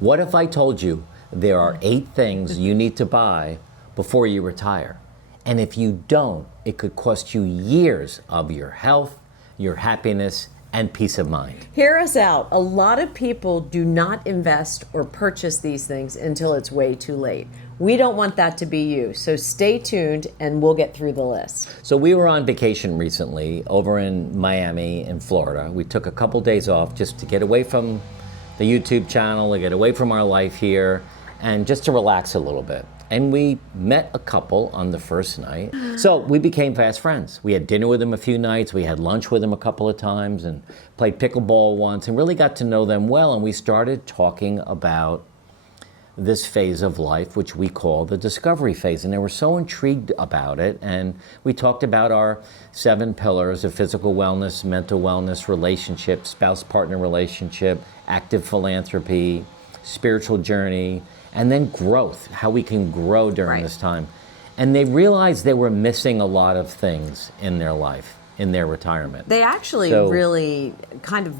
What if I told you there are 8 things you need to buy before you retire? And if you don't, it could cost you years of your health, your happiness, and peace of mind. Hear us out. A lot of people do not invest or purchase these things until it's way too late. We don't want that to be you. So stay tuned and we'll get through the list. So we were on vacation recently over in Miami in Florida. We took a couple days off just to get away from the YouTube channel, to get away from our life here, and just to relax a little bit. And we met a couple on the first night. So we became fast friends. We had dinner with them a few nights, we had lunch with them a couple of times, and played pickleball once, and really got to know them well. And we started talking about this phase of life, which we call the discovery phase. And they were so intrigued about it. And we talked about our 7 pillars of physical wellness, mental wellness, relationship, spouse-partner relationship, active philanthropy, spiritual journey, and then growth, how we can grow during this time. And they realized they were missing a lot of things in their life, in their retirement. They actually really kind of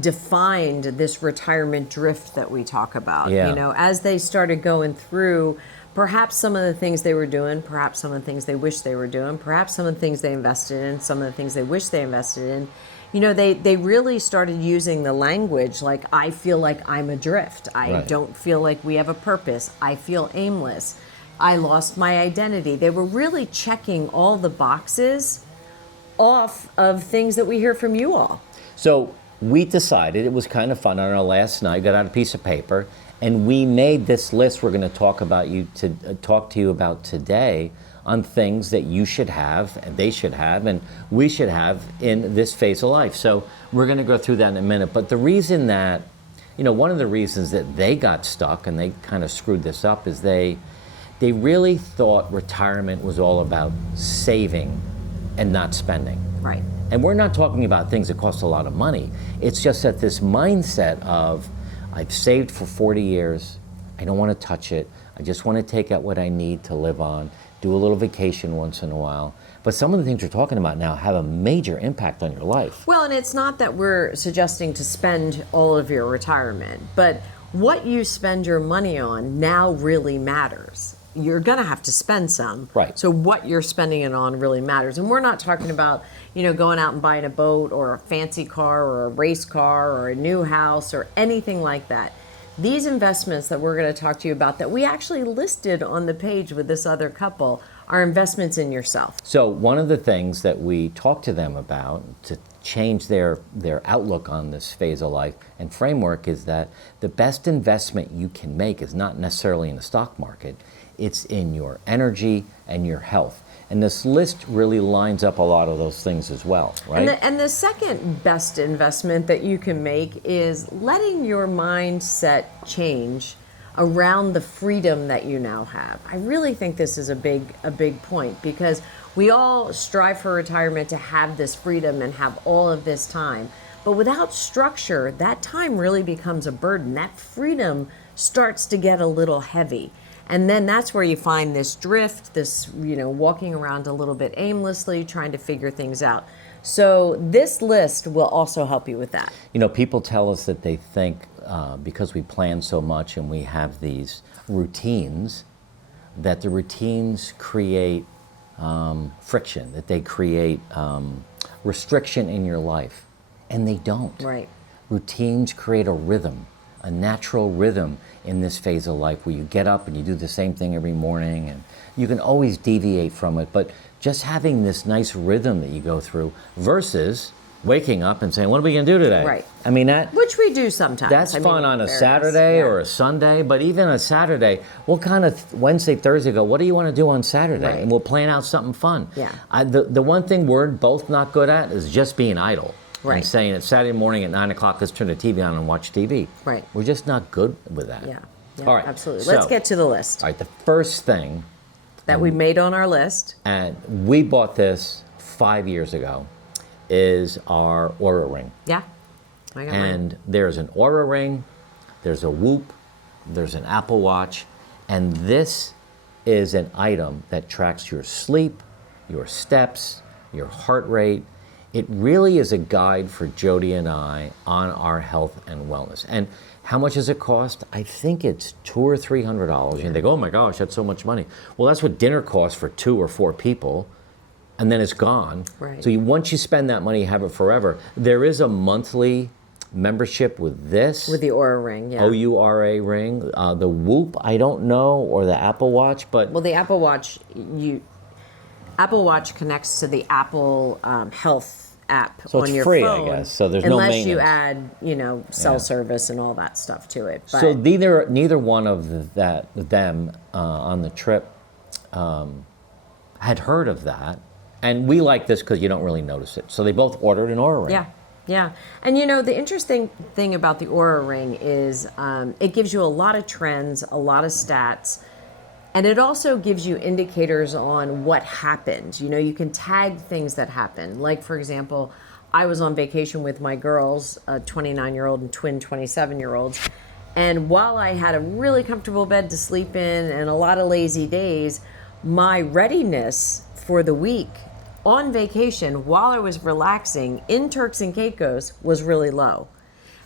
defined this retirement drift that we talk about. Yeah. You know, as they started going through perhaps some of the things they were doing, perhaps some of the things they wish they were doing, perhaps some of the things they invested in, some of the things they wish they invested in. You know, they really started using the language like, I feel like I'm adrift. I don't feel like we have a purpose. I feel aimless. I lost my identity. They were really checking all the boxes off of things that we hear from you all. So we decided, it was kind of fun on our last night, got out a piece of paper, and we made this list we're going to talk to you about today on things that you should have, and they should have, and we should have in this phase of life. So we're going to go through that in a minute. But the reason that, you know, one of the reasons that they got stuck and they kind of screwed this up is they really thought retirement was all about saving and not spending. Right. And we're not talking about things that cost a lot of money. It's just that this mindset of, I've saved for 40 years, I don't want to touch it, I just want to take out what I need to live on, do a little vacation once in a while. But some of the things we're talking about now have a major impact on your life. Well, and it's not that we're suggesting to spend all of your retirement, but what you spend your money on now really matters. You're going to have to spend some. Right. So what you're spending it on really matters. And we're not talking about, you know, going out and buying a boat or a fancy car or a race car or a new house or anything like that. These investments that we're going to talk to you about that we actually listed on the page with this other couple are investments in yourself. So one of the things that we talked to them about to change their outlook on this phase of life and framework is that the best investment you can make is not necessarily in the stock market. It's in your energy and your health. And this list really lines up a lot of those things as well, right? And the second best investment that you can make is letting your mindset change around the freedom that you now have. I really think this is a big point because we all strive for retirement to have this freedom and have all of this time. But without structure, that time really becomes a burden. That freedom starts to get a little heavy. And then that's where you find this drift, this, you know, walking around a little bit aimlessly, trying to figure things out. So this list will also help you with that. You know, people tell us that they think because we plan so much and we have these routines, that the routines create friction, that they create restriction in your life. And they don't. Right. Routines create a rhythm, a natural rhythm in this phase of life where you get up and you do the same thing every morning, and you can always deviate from it, but just having this nice rhythm that you go through versus waking up and saying, what are we going to do today? Right. I mean, that, which we do sometimes. that's fun on a Saturday or a Sunday, but even a Saturday, we'll kind of Wednesday, Thursday go, what do you want to do on Saturday? Right. And we'll plan out something fun. Yeah. The one thing we're both not good at is just being idle. Right. And saying it's Saturday morning at 9 o'clock, let's turn the TV on and watch TV. Right. We're just not good with that. Yeah. All right. Absolutely. So, Let's get to the list all right. The first thing that we made on our list. and we bought this 5 years ago, is our Aura Ring. Yeah. I got mine. And there's an Aura Ring, there's a Whoop, there's an Apple Watch, and this is an item that tracks your sleep, your steps, your heart rate. It really is a guide for Jody and I on our health and wellness. And How much does it cost? I think it's $200 or $300. And they go, oh my gosh, that's so much money. Well, that's what dinner costs for 2 or 4 people, and then it's gone. Right. So once you spend that money, you have it forever. There is a monthly membership with this. With the Oura Ring, yeah. OURA ring. The Whoop, I don't know, or the Apple Watch, but Well, the Apple Watch, Apple Watch connects to the Apple Health app So on it's your free, I phone. guess. So there's no unless you maintenance. add, cell service and all that stuff to it. But so neither one of them on the trip had heard of that, and we like this because you don't really notice it. So they both ordered an Oura ring. Yeah. And the interesting thing about the Oura Ring is it gives you a lot of trends, a lot of stats, and it also gives you indicators on what happened. You can tag things that happen. Like, for example, I was on vacation with my girls, a 29-year-old and twin 27-year-olds, and while I had a really comfortable bed to sleep in and a lot of lazy days, my readiness for the week on vacation while I was relaxing in Turks and Caicos was really low.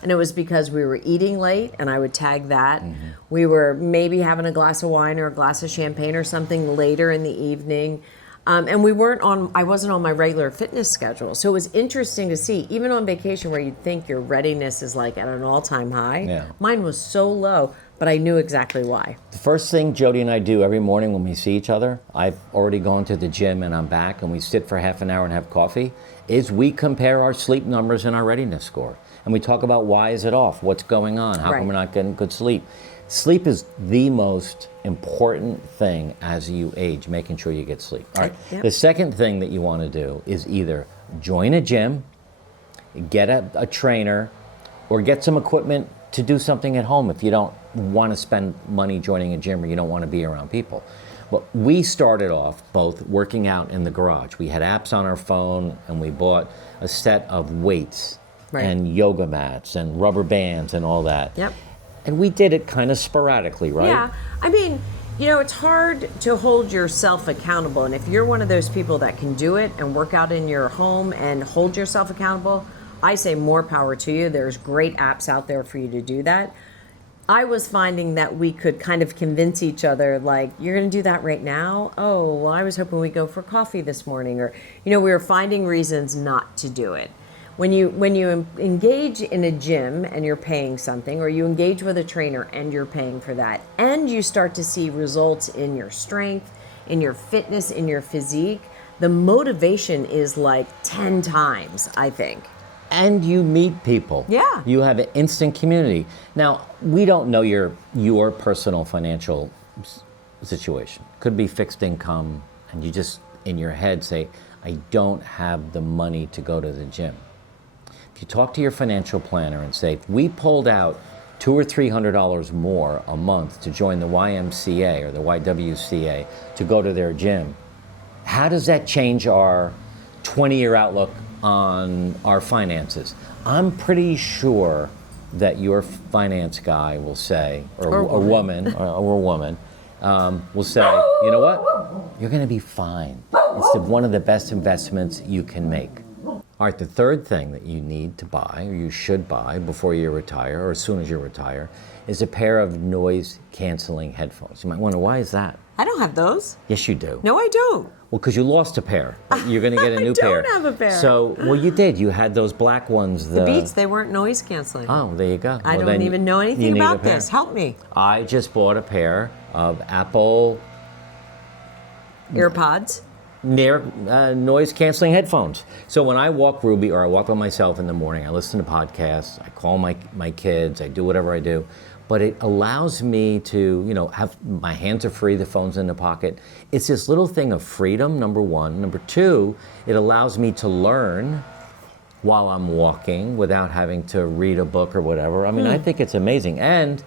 And it was because we were eating late, and I would tag that. Mm-hmm. We were maybe having a glass of wine or a glass of champagne or something later in the evening. And I wasn't on my regular fitness schedule. So it was interesting to see, even on vacation where you'd think your readiness is like at an all-time high, mine was so low, but I knew exactly why. The first thing Jody and I do every morning when we see each other, I've already gone to the gym and I'm back, and we sit for half an hour and have coffee, is we compare our sleep numbers and our readiness score. And we talk about why is it off, what's going on, how come we're not getting good sleep. Sleep is the most important thing as you age, making sure you get sleep. All right. Yep. The second thing that you want to do is either join a gym, get a trainer, or get some equipment to do something at home if you don't want to spend money joining a gym or you don't want to be around people. But we started off both working out in the garage. We had apps on our phone, and we bought a set of weights and yoga mats and rubber bands and all that. Yep. And we did it kind of sporadically, right? Yeah. I mean, it's hard to hold yourself accountable. And if you're one of those people that can do it and work out in your home and hold yourself accountable, I say more power to you. There's great apps out there for you to do that. I was finding that we could kind of convince each other, like, you're going to do that right now? Oh, well, I was hoping we'd go for coffee this morning. Or, we were finding reasons not to do it. When you engage in a gym and you're paying something, or you engage with a trainer and you're paying for that, and you start to see results in your strength, in your fitness, in your physique, the motivation is like 10 times, I think. And you meet people. Yeah. You have an instant community. Now, we don't know your personal financial situation. Could be fixed income, and you just, in your head, say, I don't have the money to go to the gym. If you talk to your financial planner and say, if we pulled out $200 or $300 more a month to join the YMCA or the YWCA to go to their gym, how does that change our 20-year outlook on our finances? I'm pretty sure that your finance guy will say, or a woman will say, you know what? You're going to be fine. It's one of the best investments you can make. All right, the third thing that you need to buy, or you should buy before you retire, or as soon as you retire, is a pair of noise-canceling headphones. You might wonder, why is that? I don't have those. Yes, you do. No, I don't. Well, because you lost a pair. You're going to get a new pair. I don't have a pair. So, well, you did. You had those black ones. The Beats, they weren't noise canceling. Oh, there you go. I don't even know anything about this. Help me. I just bought a pair of Apple AirPods. Noise canceling headphones. So when I walk Ruby, or I walk by myself in the morning, I listen to podcasts, I call my kids, I do whatever I do. But it allows me to, have my hands are free, the phone's in the pocket. It's this little thing of freedom, number one. Number two, it allows me to learn while I'm walking without having to read a book or whatever. I mean, I think it's amazing. And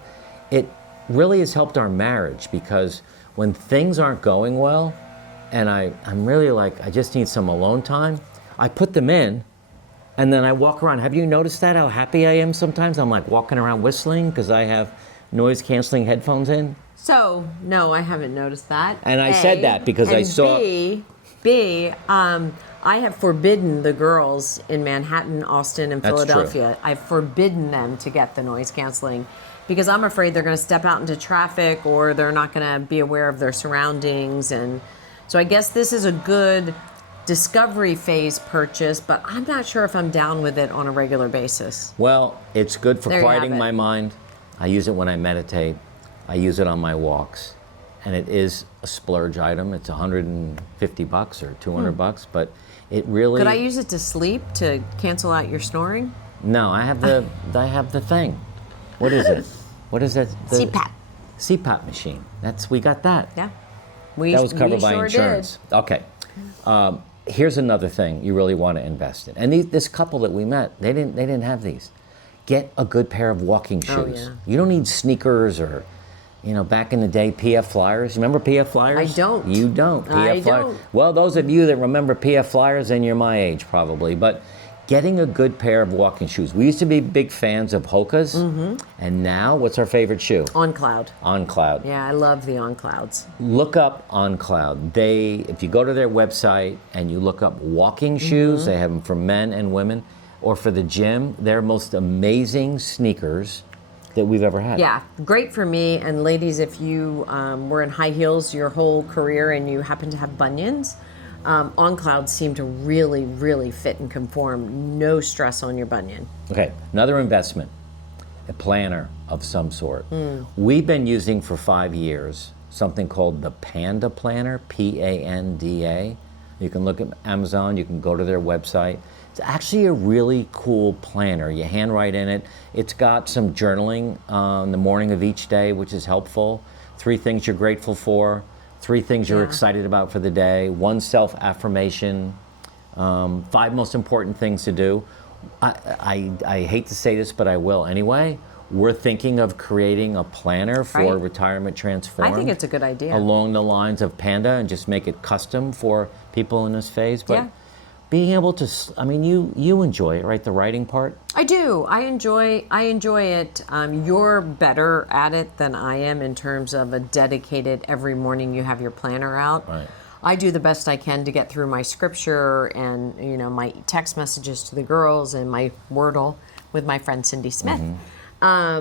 it really has helped our marriage, because when things aren't going well, and I'm really like, I just need some alone time, I put them in, and then I walk around. Have you noticed that, how happy I am sometimes? I'm like walking around whistling because I have noise-canceling headphones in. So, no, I haven't noticed that. And I said that because I saw... B, a I have forbidden the girls in Manhattan, Austin, and That's Philadelphia. I've forbidden them to get the noise canceling because I'm afraid they're going to step out into traffic or they're not going to be aware of their surroundings. And so I guess this is a good discovery phase purchase, but I'm not sure if I'm down with it on a regular basis. Well, it's good for There you have quieting it. my mind. I use it when I meditate. I use it on my walks. And it is a splurge item. It's $150 or $200, but it really... Could I use it to sleep to cancel out your snoring? No, I have the thing. What is it? What is that? The CPAP. CPAP machine. We got that. Yeah. That was covered by sure insurance. Did. Okay. Here's another thing you really want to invest in. And this couple that we met, they didn't have these. Get a good pair of walking shoes. Yeah. You don't need sneakers or, back in the day, PF Flyers. Remember PF Flyers? I don't. You don't. I PF Flyers. don't. Well, those of you that remember PF Flyers, then you're my age probably. But getting a good pair of walking shoes. We used to be big fans of Hoka's. And now, what's our favorite shoe? On Cloud. On Cloud. Yeah, I love the On Clouds. Look up On Cloud. If you go to their website and you look up walking shoes, they have them for men and women, or for the gym, they're most amazing sneakers that we've ever had. Yeah, great for me. And ladies, if you were in high heels your whole career and you happen to have bunions, On Clouds seem to really, really fit and conform. No stress on your bunion. Okay, another investment, a planner of some sort. We've been using for 5 years something called the Panda Planner, Panda. You can look at Amazon, you can go to their website. It's actually a really cool planner. You handwrite in it. It's got some journaling in the morning of each day, which is helpful. 3 things you're grateful for, 3 things you're excited about for the day, 1 self-affirmation, 5 most important things to do. I hate to say this, but I will anyway. We're thinking of creating a planner for Retirement Transformed. I think it's a good idea. Along the lines of Panda and just make it custom for people in this phase. But Yeah. being able to, you enjoy it, right? The writing part? I do. I enjoy it. You're better at it than I am in terms of a dedicated every morning you have your planner out. Right. I do the best I can to get through my scripture and my text messages to the girls and my Wordle with my friend Cindy Smith. Yeah,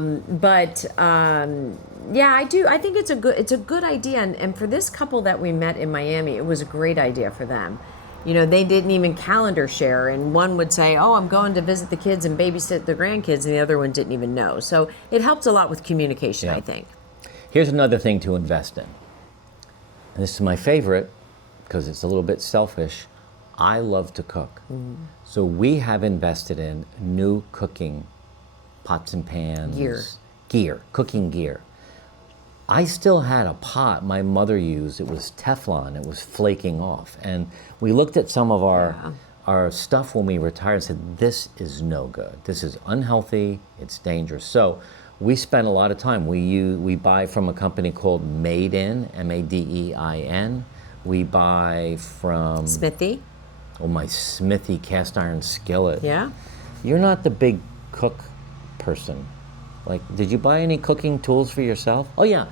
I do. I think it's a good idea. And for this couple that we met in Miami, it was a great idea for them. They didn't even calendar share, and one would say, "Oh, I'm going to visit the kids and babysit the grandkids," and the other one didn't even know. So it helped a lot with communication, I think. Here's another thing to invest in. And this is my favorite because it's a little bit selfish. I love to cook. So we have invested in new cooking pots and pans. Cooking gear. I still had a pot my mother used. It was Teflon. It was flaking off. And we looked at some of our stuff when we retired and said, this is no good. This is unhealthy. It's dangerous. So we spent a lot of time. We buy from a company called Made In, Madein. We buy from... Smithy? Oh, my Smithy cast iron skillet. Yeah? You're not the big cook person. Did you buy any cooking tools for yourself? Oh yeah,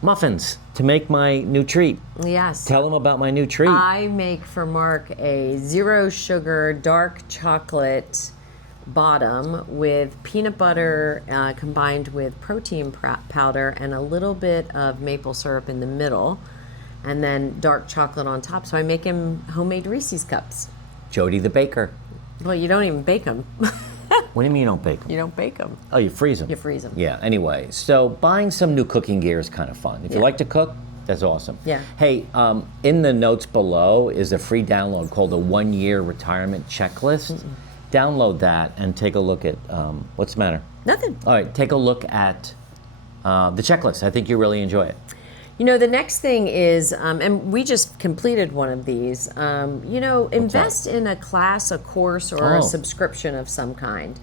muffins to make my new treat. Yes. Tell them about my new treat. I make for Mark a 0 sugar dark chocolate bottom with peanut butter combined with protein powder and a little bit of maple syrup in the middle, and then dark chocolate on top. So I make him homemade Reese's cups. Jody the baker. Well, you don't even bake them. What do you mean you don't bake them? You don't bake them. Oh, you freeze them. You freeze them. Yeah, anyway. So buying some new cooking gear is kind of fun. If you like to cook, that's awesome. Yeah. Hey, in the notes below is a free download called a 1-year retirement checklist. Download that and take a look at, what's the matter? Nothing. All right, take a look at the checklist. I think you really enjoy it. The next thing is, and we just completed one of these, invest in a class, a course, or a subscription of some kind.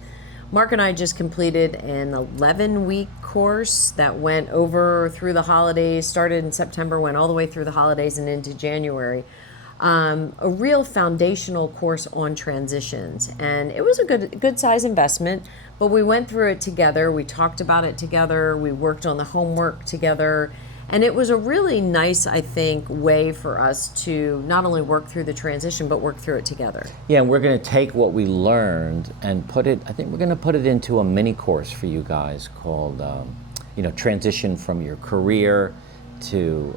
Mark and I just completed an 11-week course that went over through the holidays, started in September, went all the way through the holidays and into January. A real foundational course on transitions. And it was a good size investment, but we went through it together. We talked about it together. We worked on the homework together. And it was a really nice, I think, way for us to not only work through the transition, but work through it together. Yeah, and we're going to take what we learned and put it, I think we're going to put it into a mini course for you guys called, transition from your career to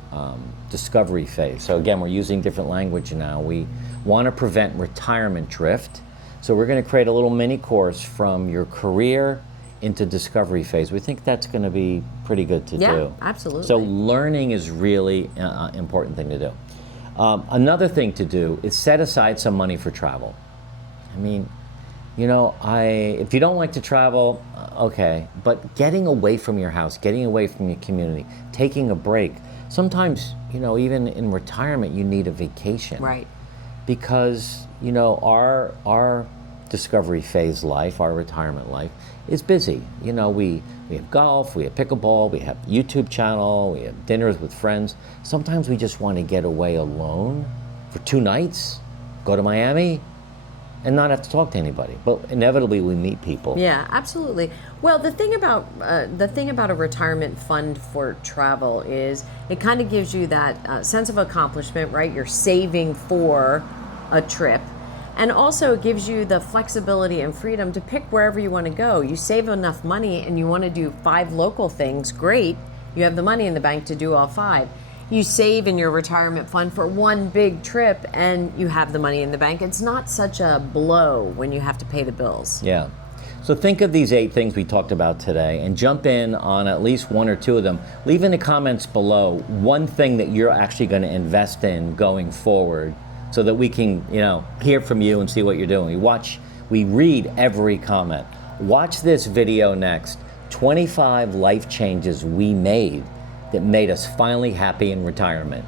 discovery phase. So again, we're using different language now. We want to prevent retirement drift. So we're going to create a little mini course from your career into discovery phase. We think that's going to be pretty good to do. Yeah, absolutely. So learning is really an important thing to do. Another thing to do is set aside some money for travel. I mean, if you don't like to travel, okay, but getting away from your house, getting away from your community, taking a break. Sometimes, even in retirement, you need a vacation. Right. Because, our discovery phase life, our retirement life, is busy. We have golf, we have pickleball, we have YouTube channel, we have dinners with friends. Sometimes we just want to get away alone for 2 nights, go to Miami, and not have to talk to anybody. But inevitably we meet people. Yeah, absolutely. Well, the thing about a retirement fund for travel is it kind of gives you that sense of accomplishment, right? You're saving for a trip. And also it gives you the flexibility and freedom to pick wherever you want to go. You save enough money and you want to do 5 local things, great. You have the money in the bank to do all 5. You save in your retirement fund for 1 big trip and you have the money in the bank. It's not such a blow when you have to pay the bills. Yeah. So think of these 8 things we talked about today and jump in on at least 1 or 2 of them. Leave in the comments below one thing that you're actually going to invest in going forward, so that we can, hear from you and see what you're doing. We read every comment. Watch this video next. 25 life changes we made that made us finally happy in retirement.